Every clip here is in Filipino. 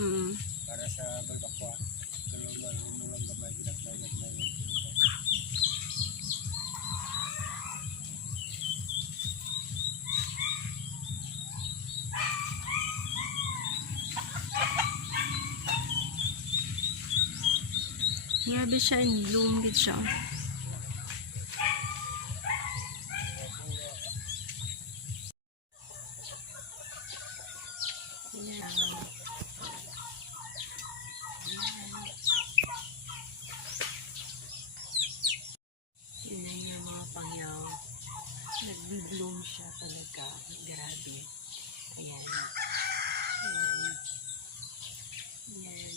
Hmm. Para sa balbakwa. Tulungan, umulang gamay, ginagmay. Grabe siya, in bloom din siya. Ayan. Tingnan niyo mga pangyaw. Nag-bloom siya talaga. Grabe. Ayan. Ayan. Ayan.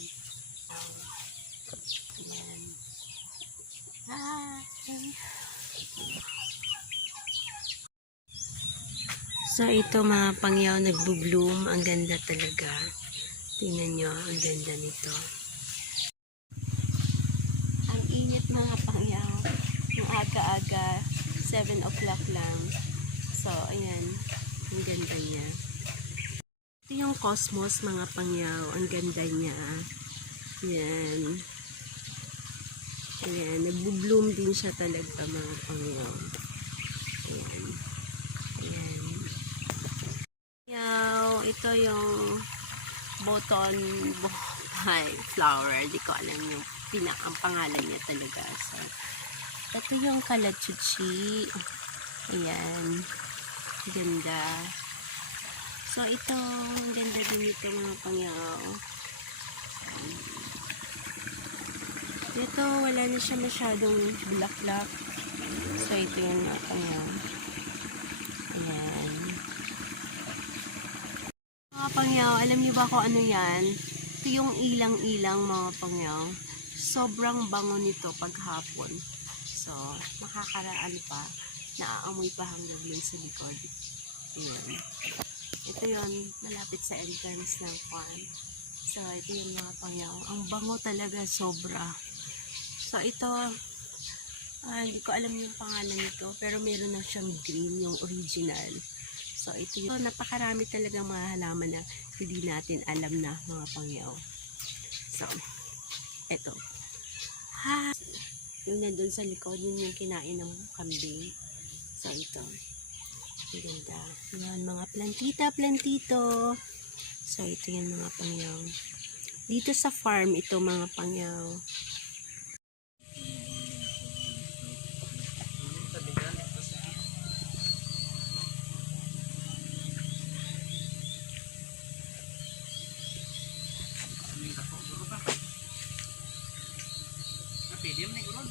Ayan. Ah! So, ito mga pangyaw, nagbo-bloom. Ang ganda talaga. Tingnan nyo, ang ganda nito. Ang init mga pangyaw. Yung aga-aga, 7 o'clock lang. So, ayan. Ang ganda niya. Ito yung cosmos mga pangyaw. Ang ganda niya. Ayan. Ayan. Nagbo-bloom din siya talaga mga pangyaw. Ayan. Ayan. Ito yung button bohai flower. Di ko alam yung ang pangalan niya talaga. So, ito yung kalachuchi. Ayan. Ganda. So, ito, ganda din ito mga pangyaw. Ito, wala na siya masyadong bulaklak. So, ito yung mga pangyaw. Ayan. Mga pangyaw, alam niyo ba kung ano yan? Ito yung ilang-ilang mga pangyaw. Sobrang bango nito paghapon. So, makakaraan pa. Naaamoy pa hanggang dun sa likod. Ayan. Ito yun, malapit sa entrance ng farm. So, ito yung mga pangyaw. Ang bango talaga, sobra. So, ito, hindi ko alam yung pangalan nito, pero meron na siyang green, yung original. So, ito yun. Napakarami talaga mga halaman na hindi natin alam na mga pangyaw. So, ito. Yung nandun sa likod, yun yung kinain ng kambing. So, ito. Ang ganda. Yan, mga plantito. So, ito yung mga pangyaw. Dito sa farm, ito mga pangyaw. Medium na guro,